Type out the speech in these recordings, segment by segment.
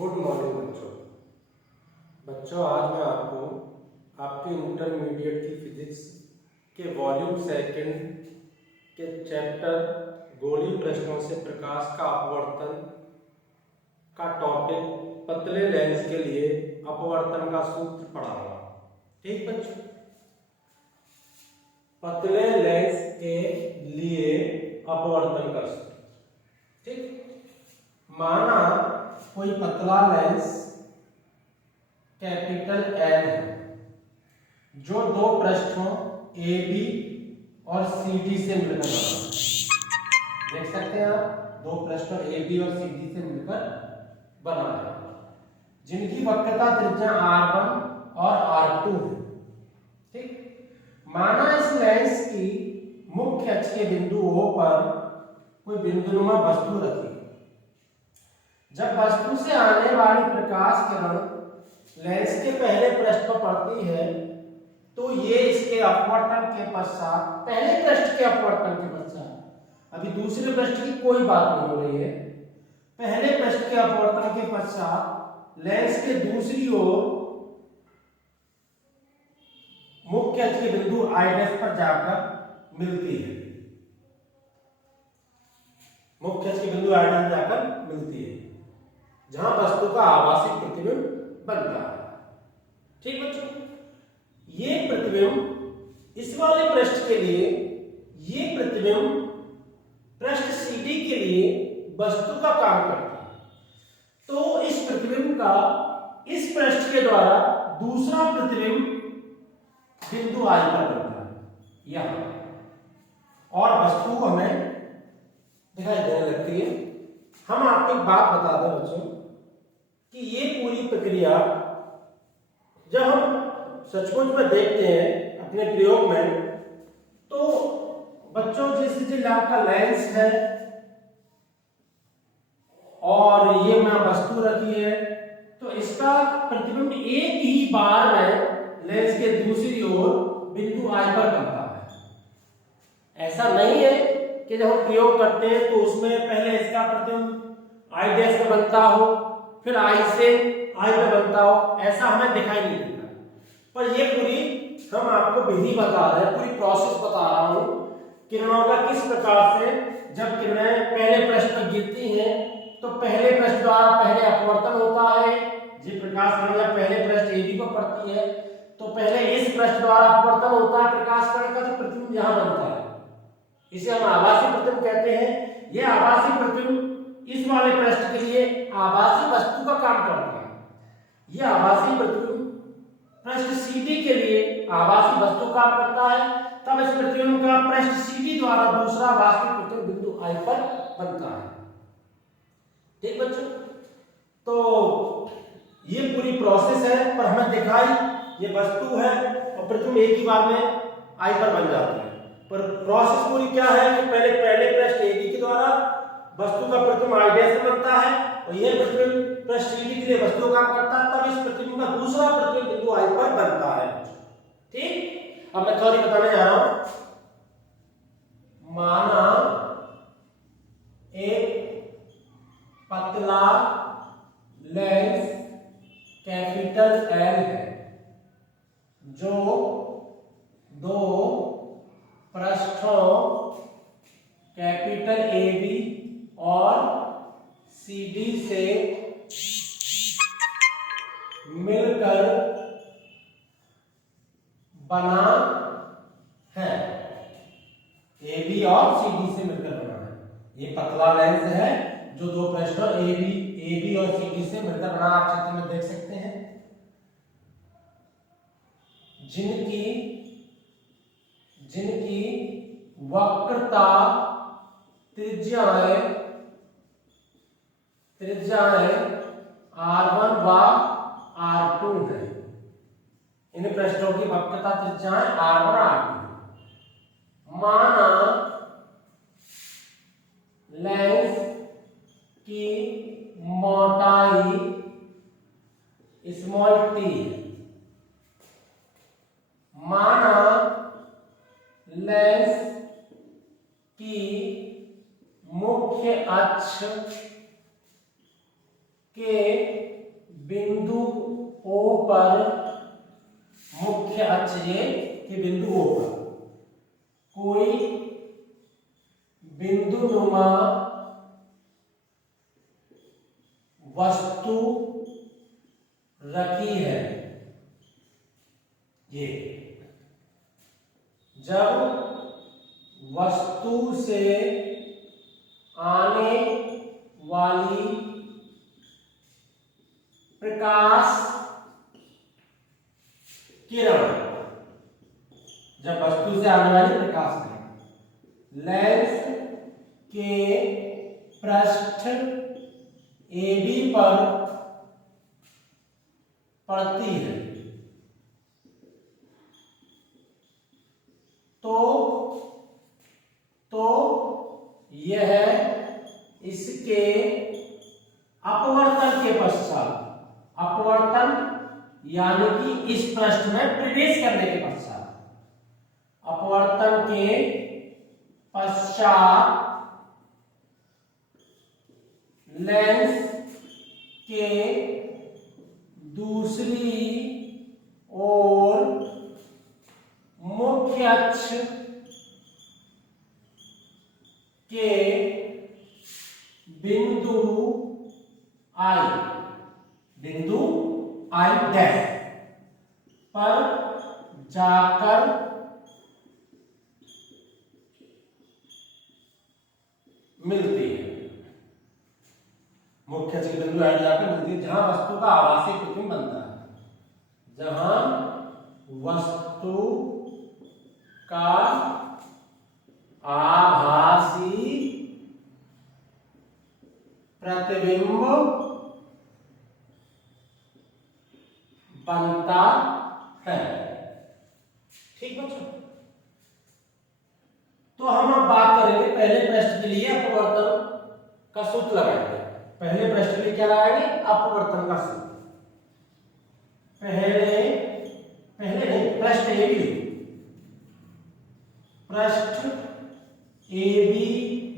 Good morning बच्चों। आज मैं आपको आपके इंटरमीडिएट की फिजिक्स के वॉल्यूम सेकंड के चैप्टर गोलीय प्रश्नों से प्रकाश का अपवर्तन का टॉपिक पतले लेंस के लिए अपवर्तन का सूत्र पढ़ाऊंगा। ठीक बच्चों, पतले लेंस के लिए अपवर्तन का सूत्र। ठीक, माना कोई पतला लेंस कैपिटल एल है जो दो पृष्ठों ए बी और सी डी से मिलकर बना है। देख सकते हैं आप, दो पृष्ठों ए बी और सी डी से मिलकर बना है, जिनकी वक्रता त्रिज्या R1 और R2 है। ठीक, माना इस लेंस की मुख्य अक्ष के बिंदु O पर कोई बिंदुनुमा वस्तु रखी। जब वस्तु से आने वाली प्रकाश किरण लेंस के पहले पृष्ठ पर पड़ती है तो ये इसके अपवर्तन के पश्चात, पहले पृष्ठ के अपवर्तन के पश्चात, अभी दूसरे पृष्ठ की कोई बात नहीं हो रही है, पहले पृष्ठ के अपवर्तन के पश्चात लेंस के दूसरी ओर मुख्य अक्ष के बिंदु I' पर जाकर मिलती है। मुख्य अक्ष के बिंदु I' जाकर मिलती है, जहां वस्तु का आभासी प्रतिबिंब बनता है। ठीक बच्चों, ये प्रतिबिंब इस वाले पृष्ठ के लिए, ये प्रतिबिंब पृष्ठ CD के लिए वस्तु का काम करता है। तो इस प्रतिबिंब का इस पृष्ठ के द्वारा दूसरा प्रतिबिंब बिंदु I पर बनता है यहां, और वस्तु को हमें दिखाई देने लगती है। हम आपको एक बात बता दें बच्चों कि ये पूरी प्रक्रिया जब हम सचमुच में देखते हैं अपने प्रयोग में, तो बच्चों जिस आपका लेंस है और ये मैं वस्तु रखी है, तो इसका प्रतिबिंब एक ही बार में लेंस के दूसरी ओर बिंदु I पर बनता है। ऐसा नहीं है कि जब हम प्रयोग करते हैं तो उसमें पहले इसका प्रतिबिंब I' पे बनता हो, फिर I से I पे बनता हो, ऐसा हमें दिखाई नहीं देता। पर ये पूरी हम आपको विधि बता रहे हैं, पूरी प्रोसेस बता रहा हूं किरणों का किस प्रकार से जब किरणें पहले पृष्ठ पर गिरती हैं तो पहले पृष्ठ द्वारा पहले अपवर्तन होता है। जी प्रकाश किरण जब पहले पृष्ठ AB पर पड़ती है तो पहले इस पृष्ठ द्वारा अपवर्तन होता है प्रकाश किरण का, जो प्रतिबिंब यहां बनता है, इसे हम आभासी प्रतिबिंब कहते हैं। यह आभासी प्रतिबिंब इस वाले पृष्ठ के लिए आभासी वस्तु का काम करता है। यह आभासी प्रतिबिंब पृष्ठ CD के लिए आभासी वस्तु काम करता है। तब इस प्रतिबिंब का पृष्ठ CD द्वारा दूसरा वास्तविक प्रतिबिंब बिंदु I पर बनता है। ठीक बच्चों, तो ये पूरी प्रोसेस है, पर हमें दिखाई ये वस्तु है और प्रतिबिंब एक ही बार में I पर बन जाता है। पर प्रोसेस पूरी क्या है कि पहले पृष्ठ AB के द्वारा वस्तु का प्रतिबिंब I' से बनता है और यह प्रतिबिंब पृष्ठ CD के लिए वस्तु का काम करता है। तब इस प्रतिबिंब का दूसरा प्रतिबिंब बिंदु I पर बनता है। ठीक, अब मैं थ्योरी बताने जा रहा हूं। माना एक पतला लेंस कैपिटल L है जो दो पृष्ठों कैपिटल AB और CD से मिलकर बना है। AB और CD से मिलकर बना है। ये पतला लेंस है जो दो पृष्ठों AB और CD से मिलकर बना, आप चित्र में देख सकते हैं, जिनकी वक्रता त्रिज्याएं R1 व R2 है। इन पृष्ठों की वक्रता त्रिज्याएं R1 और R2। माना लेंस की मोटाई स्मॉल t है। माना लेंस की मुख्य अक्ष के बिंदु O पर मुख्य अक्ष ये कि बिंदु O पर कोई बिंदुनुमा वस्तु रखी है। ये जब वस्तु से आने वाली प्रकाश किरण, जब वस्तु से आने वाली प्रकाश किरण लेंस के पृष्ठ AB पर पड़ती है तो यह इसके अपवर्तन के पश्चात, अपवर्तन यानी कि इस पृष्ठ में प्रवेश करने के पश्चात, अपवर्तन के पश्चात लेंस के दूसरी ओर मुख्य अक्ष के बिंदु I डैश पर जाकर मिलती है। मुख्य अक्ष के बिंदु I जाकर मिलती है जहां वस्तु का आभासी प्रतिबिंब बनता है, जहां वस्तु का आभासी प्रतिबिंब बनता है। ठीक बच्चों, तो हम अब बात करेंगे पहले पृष्ठ के लिए अपवर्तन का सूत्र लगाएंगे। पहले पृष्ठ के लिए क्या लगाएंगे? अपवर्तन का सूत्र। पहले नहीं, पृष्ठ AB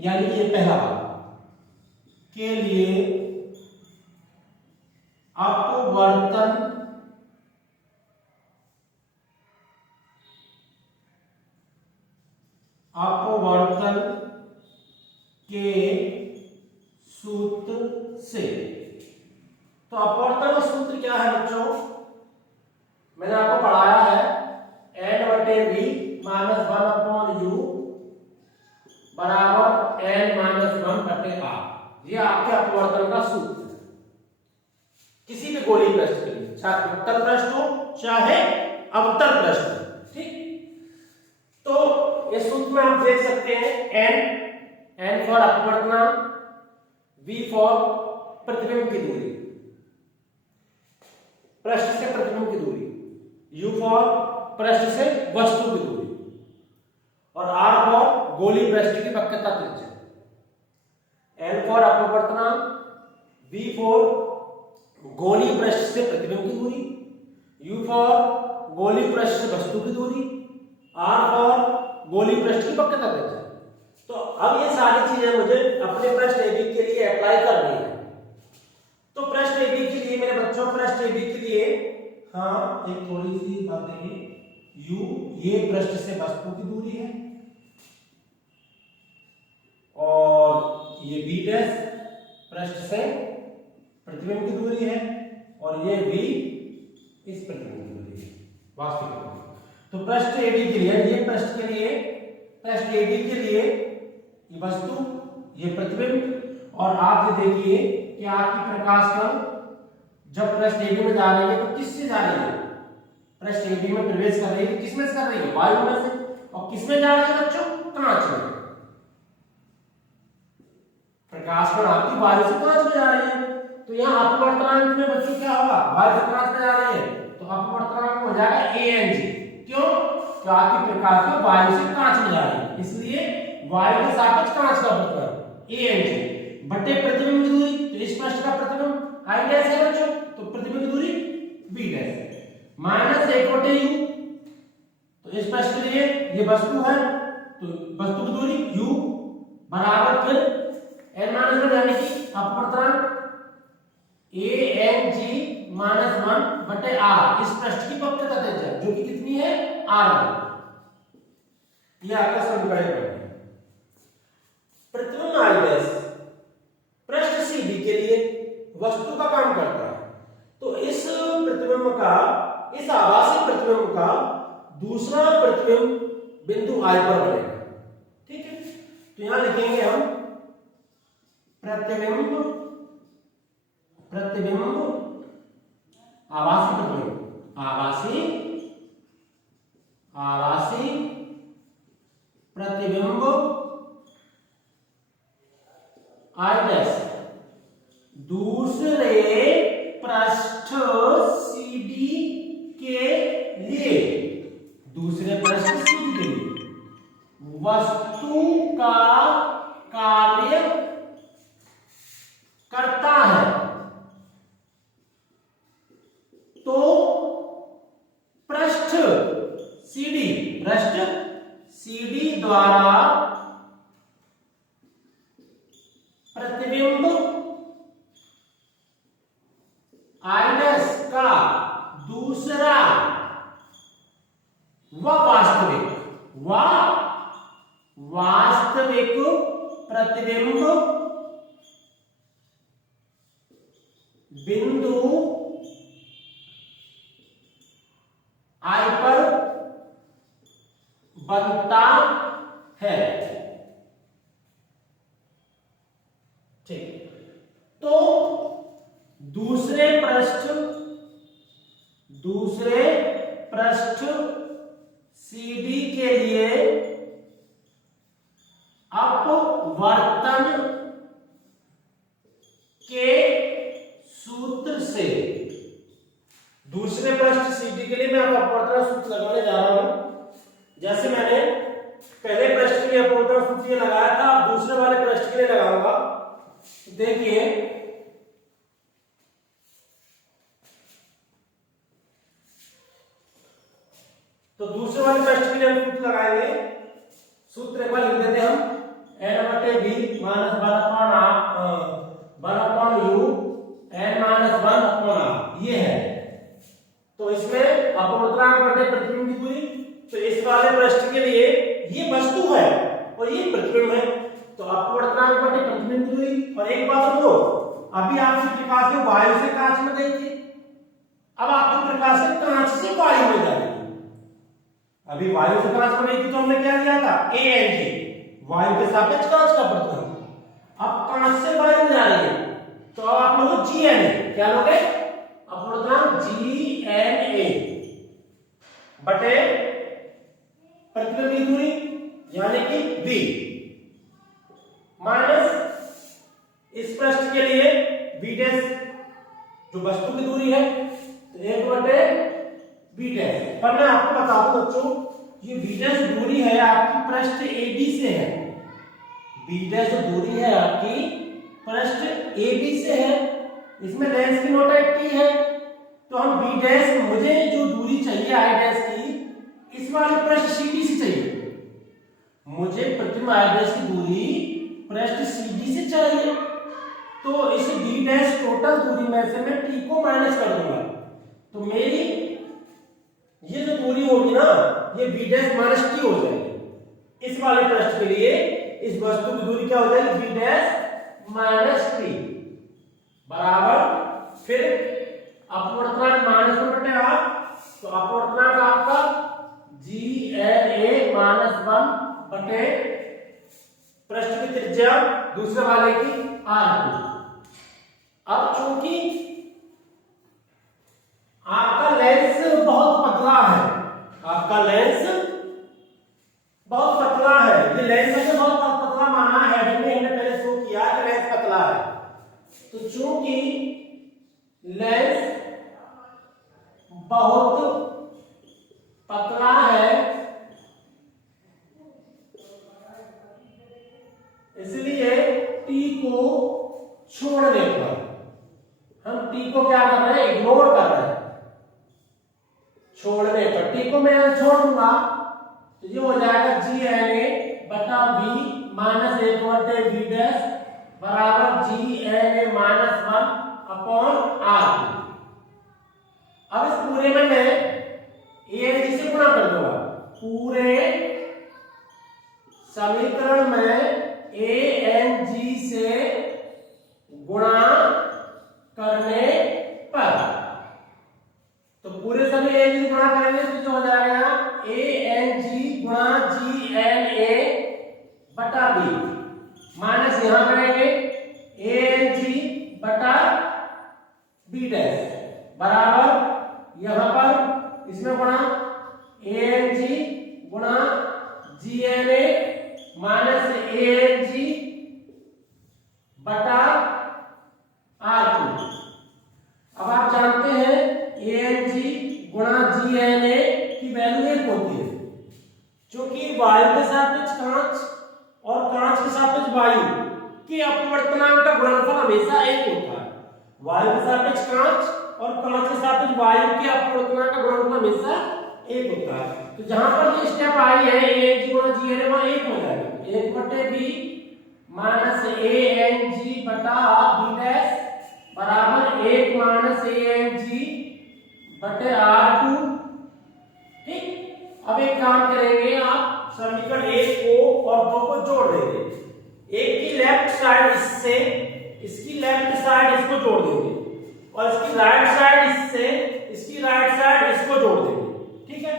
यानी ये पहला भाग के लिए अपवर्तन के सूत्र से। तो अपवर्तन का सूत्र क्या है बच्चों? मैंने आपको पढ़ाया है n/v माइनस 1/u बराबर n-1/r। ये आपके अपवर्तन का सूत्र है किसी भी गोलीय पृष्ठ के लिए, चाहे उत्तल पृष्ठ हो चाहे अवतल पृष्ठ हो। ठीक, तो इस सूत्र में आप देख सकते हैं n फॉर अपवर्तनांक, v फॉर प्रतिबिंब की दूरी, पृष्ठ से प्रतिबिंब की दूरी, u फॉर पृष्ठ से वस्तु की दूरी और r फॉर गोलीय पृष्ठ की वक्रता त्रिज्या। n फॉर अपवर्तनांक, v फॉर गोलीय पृष्ठ से प्रतिबिंब की दूरी, u फॉर गोलीय पृष्ठ से वस्तु की दूरी, r फॉर गोलीय पृष्ठ की वक्रता त्रिज्या। तो अब ये सारी चीजें मुझे अपने पृष्ठ AB के लिए अप्लाई करनी है। तो पृष्ठ AB के लिए मेरे बच्चों, पृष्ठ AB के लिए हाँ एक थोड़ी सी बात देखिए, u ये पृष्ठ से वस्तु की दूरी है और ये b डैश पृष्ठ से प्रतिबिंब की दूरी है और ये v इस प्रतिबिंब की दूरी है, वास्तविक दूरी। तो पृष्ठ AB के लिए, ये पृष्ठ के लिए, पृष्ठ AB के लिए ये वस्तु, ये प्रतिबिंब, और आप ये देखिए कि आपकी प्रकाश कण जब पृष्ठ AB में जा रही है तो किससे जा रही है? पृष्ठ AB में प्रवेश कर रही है, किसमें से कर रही है? वायु में से। और किसमें जा रही है बच्चों? कांच में। प्रकाश कण आपकी वायु से कांच में जा रही है, तो यहाँ अपवर्तनांक में बच्चों क्या होगा? वायु से कांच में जा रही है तो अपवर्तनांक हो जाएगा ANG। क्यों? तो आपकी प्रकाश कण वायु से कांच में जा रही है, इसलिए वायु के सापेक्ष कांच का अपवर्तन ANG बटे प्रतिबिंब की दूरी। तो इस पृष्ठ का प्रतिबिंब I डैश है बच्चों, तो प्रतिबिंब की दूरी B डैश माइनस 1/u। तो इस पृष्ठ के लिए ये वस्तु है तो वस्तु की दूरी u बराबर फिर n-1 यानी कि अपवर्तनांक ए एन जी -1 बटे आर, इस पृष्ठ की वक्रता त्रिज्या जो कि कितनी है r1। ये आपका समीकरण बन गया। प्रतिबिंब आई डैश पृष्ठ सीडी के लिए वस्तु का काम करता है, तो इस प्रतिबिंब का, इस आभासी प्रतिबिंब का दूसरा प्रतिबिंब बिंदु I पर बनेगा। ठीक है, तो यहां लिखेंगे हम प्रतिबिंब आभासी प्रतिबिंब, आभासी प्रतिबिंब I डैश दूसरे पृष्ठ CD के लिए, दूसरे पृष्ठ CD के लिए वस्तु का कार्य करता है, तो पृष्ठ CD द्वारा प्रतिबिंब I डैश का दूसरा वास्तविक प्रतिबिंब बिंदु I पर बनता है। ठीक, तो दूसरे पृष्ठ CD के लिए अपवर्तन के सूत्र से, दूसरे पृष्ठ CD के लिए मैं अपवर्तन सूत्र लगाने जा रहा हूं। जैसे मैंने पहले पृष्ठ के लिए अपवर्तन सूत्र लगाया था, अब दूसरे वाले पृष्ठ के लिए लगाऊंगा। देखिए, तो दूसरे वाले पृष्ठ के लिए हम सूत्र लगाएंगे। सूत्र एक बार लिख देते हैं हम, n बटे v minus 1 upon u n minus 1 upon r, ये है। तो इसमें अपवर्तनांक बटे प्रतिबिंब की दूरी, तो इस वाले पृष्ठ के लिए ये वस्तु है और ये प्रतिबिंब है, तो अपवर्तनांक बटे प्रतिबिंब की दूरी। और एक बात सुनो, अभी आपकी प्रकाश में वायु से कांच में गई थी, अब आपकी प्रकाश से कांच से वायु में जाएगी। अभी वायु से कांच में गई थी तो हमने क्या लिया था, ANG, वायु के सापेक्ष कांच का प्रतिबिंब। अब कांच से वायु में जा रही है, तो अब आप लोग GNA क्या लोगे, अपवर्तनांक GNA बटे प्रतिबिंब की दूरी यानी कि V माइनस इस पृष्ठ के लिए V डैश जो वस्तु की दूरी है, तो 1 बटे V डैश। पर मैं आपको बता दूं बच्चों, ये V डैश दूरी है आपकी पृष्ठ AB से है, V डैश जो दूरी है आपकी पृष्ठ AB से है, इसमें लेंस की मोटाई T है, तो हम V डैश, मुझे जो दूरी चाहिए I डैश की, इस वाले पृष्ठ CD से चाहिए। मुझे प्रतिबिंब I डैश की दूरी पृष्ठ CD से चाहिए, तो इस V डैश टोटल दूरी में से मैं T को माइनस कर दूंगा, तो मेरी ये जो दूरी होगी ना, ये V डैश माइनस T हो जाएगी। इस वाले पृष्ठ के लिए इस वस्तु की दूरी क्या हो जाएगी, V डैश माइनस T बराबर, फिर अपवर्तनांक माइनस 1 बटे r, तो अपवर्तनांक आपका GNA माइनस 1 बटे पृष्ठ की त्रिज्या दूसरे वाले की r2। अब चूंकि आपका लेंस बहुत पतला है, आपका लेंस बहुत पतला है, ये लेंस हमने बहुत पतला माना है, हमने पहले शो किया कि लेंस पतला है। तो चूंकि लेंस बहुत पतला है, इसलिए T को छोड़ने पर हम T को क्या कर रहे हैं, इग्नोर कर रहे हैं। छोड़ने पर T को मैं छोड़ दूंगा, तो ये हो जाएगा GNA बटा V माइनस 1 बटे V डैश बराबर GNA minus 1 upon upon R. अब इस पूरे में मैं ANG से गुणा कर दूंगा। पूरे समीकरण में ANG से गुणा करने पर, तो पूरे सभी ANG गुणा करेंगे तो जो हो जाएगा ANG गुणा GNA बटा B, माइनस यहां करेंगे ANG बटा B डैश बराबर यहां पर इसमें गुणा ANG गुणा GNA माइनस ANG बटा R2। अब आप जानते हैं ANG गुणा GNA की वैल्यू 1 होती है, क्योंकि वायु के सापेक्ष कांच और कांच के सापेक्ष वायु के अपवर्तनांक का गुणनफल हमेशा 1 होता है। वायु के सापेक्ष कांच और कांच के सापेक्ष वायु के अपवर्तनांक का गुणनफल हमेशा 1 होता है। तो जहां पर ये स्टेप आई है ANG गुणा GNA वहां 1 हो जाएगा। 1/B माइनस ANG बटा B डैश बराबर 1 माइनस ANG बटे R2। ठीक, अब एक काम करेंगे, आप समीकरण 1 को और 2 को जोड़ देंगे। एक की लेफ्ट साइड इससे, इसकी लेफ्ट साइड इसको जोड़ देंगे और इसकी राइट साइड इससे, इसकी राइट साइड इसको जोड़ देंगे। ठीक है,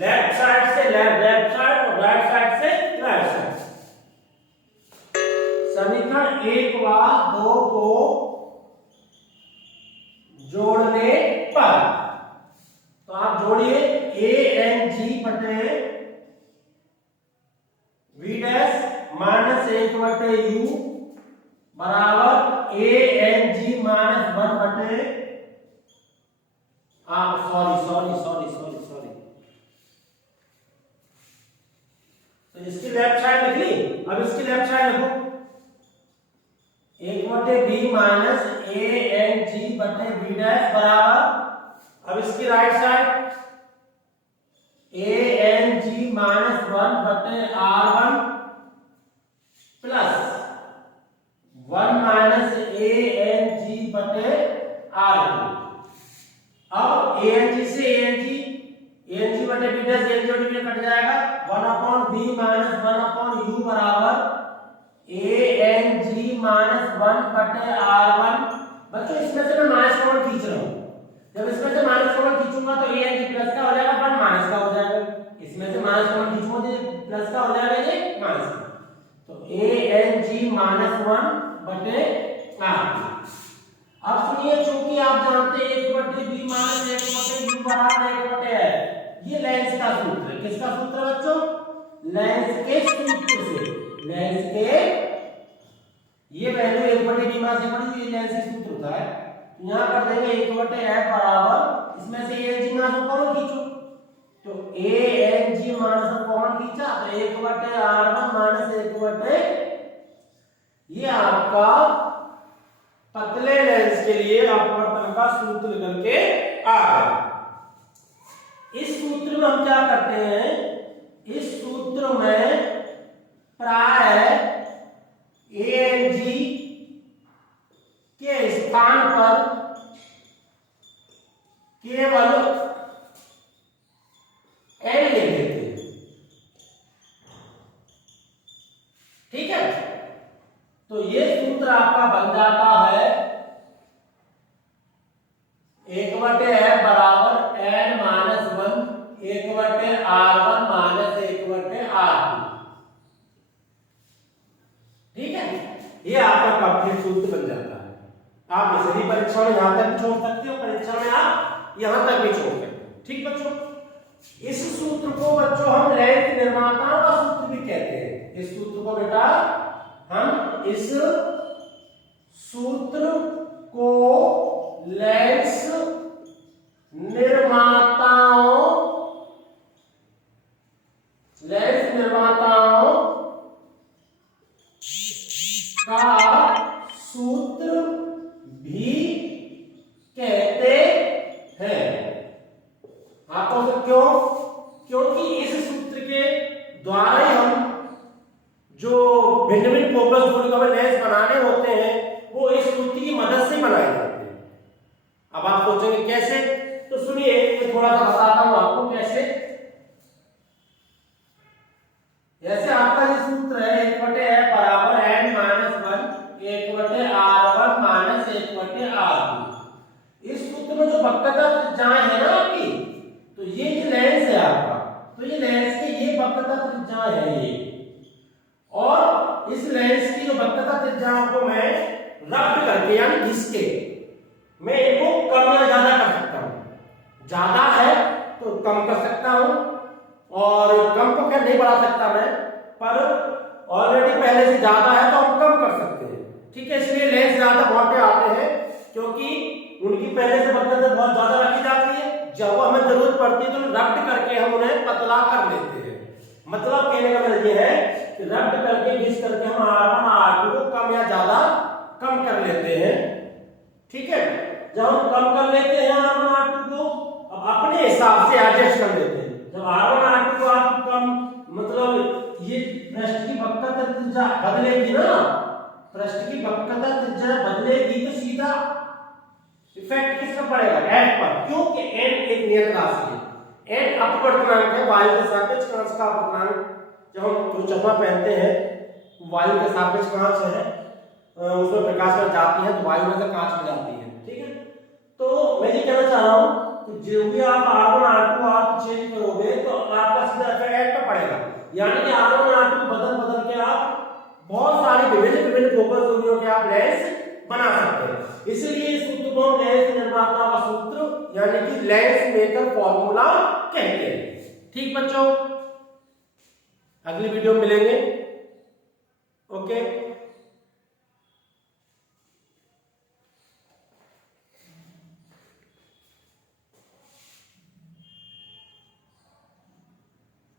लेफ्ट साइड से लेफ्ट साइड और राइट साइड से राइट साइड। समीकरण 1 व 2 को जोड़ने पर, तो आप जोड़िए ANG बटे V डैश माइनस 1/U बराबर ANG माइनस 1 बटे सॉरी तो इसकी लेफ्ट साइड लिख ली। अब इसकी लेफ्ट साइड लिखो 1/B माइनस ANG बटे B डैश बराबर, अब इसकी राइट साइड ANG माइनस 1 बटे R1 प्लस 1 माइनस ANG बटे R2। अब ANG से ANG बटे B डैश ANG बटे B कट जाएगा, 1/B माइनस 1/U बराबर ANG माइनस 1 बटे R1। बच्चों इसमें से मैं माइनस कॉमन खींच रहा हूं, जब इसमें से माइनस कॉमन खींचूंगा तो ANG प्लस का हो जाएगा, 1 माइनस का हो जाएगा। इसमें से माइनस कॉमन खींचूंगा तो प्लस का हो जाएगा, ये माइनस का। तो ANG माइनस 1 बटे R2। अब सुनिए, चूंकि आप जानते हैं 1/B माइनस 1/U बराबर 1/है, ये लेंस का सूत्र है। किसका सूत्र है बच्चों? लेंस के सूत्र से। लेंस के ये वैल्यू 1/B माइनस 1/U ये लेंस का सूत्र होता है। यहां कर देंगे 1/f बराबर, इसमें से ANG माइनस कॉमन खींचो, तो ANG माइनस कॉमन खींचा तो 1/R1 माइनस 1/, ये आपका पतले लेंस के लिए अपवर्तन का सूत्र निकल के आ गया। इस सूत्र में हम क्या करते हैं, इस सूत्र में प्राय ANG के स्थान पर केवल N लिख देते हैं। ठीक है, तो ये सूत्र आपका बन जाता है 1/f बराबर N minus 1 1/R1 minus 1/R2। ठीक है, ये आपका कंप्लीट सूत्र बन जाता है। आप इसे भी परीक्षा में यहां तक भी छोड़ सकते हो, परीक्षा में आप यहां तक भी छोड़ सकते हो। ठीक बच्चों, इस सूत्र को बच्चों हम लेंस निर्माताओं का सूत्र भी कहते हैं। इस सूत्र को बेटा हम इस सूत्र को लेंस निर्माताओं का सूत्र भी कहते हैं। आपको क्यों? क्योंकि इस सूत्र के द्वारा ही हम जो भिन्न भिन्न फोकस दूरी का लेंस बनाने होते हैं वो इस सूत्र की मदद से बनाए जाते हैं। वक्रता त्रिज्याएं है ना आपकी, तो ये जो लेंस है आपका, तो ये लेंस के ये वक्रता त्रिज्याएं है ये, और इस लेंस की जो वक्रता त्रिज्याओं को मैं रब्ट करके यानी घिस के मैं इनको कम या ज्यादा कर सकता हूं। ज्यादा है तो कम कर सकता हूं, और कम को क्या नहीं बढ़ा सकता मैं, पर ऑलरेडी पहले से ज्यादा है तो हम कम कर सकते हैं। ठीक है, इसलिए लेंस ज्यादा मोटे आते हैं क्योंकि उनकी पहले से वक्रता बहुत ज्यादा रखी जाती है। जब हमें जरूरत पड़ती है तो रब्ट करके हम उन्हें पतला कर लेते हैं। मतलब कहने का मतलब ये है कि रब्ट करके घिस करके हम R1 R2 को कम या ज्यादा कम कर लेते हैं। ठीक है, जब हम कम कर लेते हैं R1 R2 को, अब अपने हिसाब से एडजस्ट कर लेते हैं। जब R1 R2 को आप कम, मतलब ये पृष्ठ की वक्रता त्रिज्या बदलेगी ना, पृष्ठ की वक्रता त्रिज्या बदलेगी तो सीधा इफेक्ट किस पर पड़ेगा, n पर, क्योंकि n एक नियत राशि है। n अपवर्तनांक है, वायु के सापेक्ष कांच का अपवर्तनांक। जब हम जो चश्मा पहनते हैं वायु के सापेक्ष कांच है, उसमें प्रकाश में जाती है तो वायु में से कांच में जाती है। ठीक है, तो मैं ये कहना चाह रहा हूं कि जो भी आप R1 R2 आप चेंज करोगे तो आपका सीधा इफेक्ट पर पड़ेगा। यानी कि R1 R2 बदल बदल के आप बहुत सारी विभिन्न फोकस दूरियों के आप लेंस बना सकते हैं। इसलिए इस सूत्र को हम लेंस निर्माता का सूत्र यानी कि लेंस मेकर फॉर्मूला कहते हैं। ठीक बच्चों, अगली वीडियो में मिलेंगे। ओके।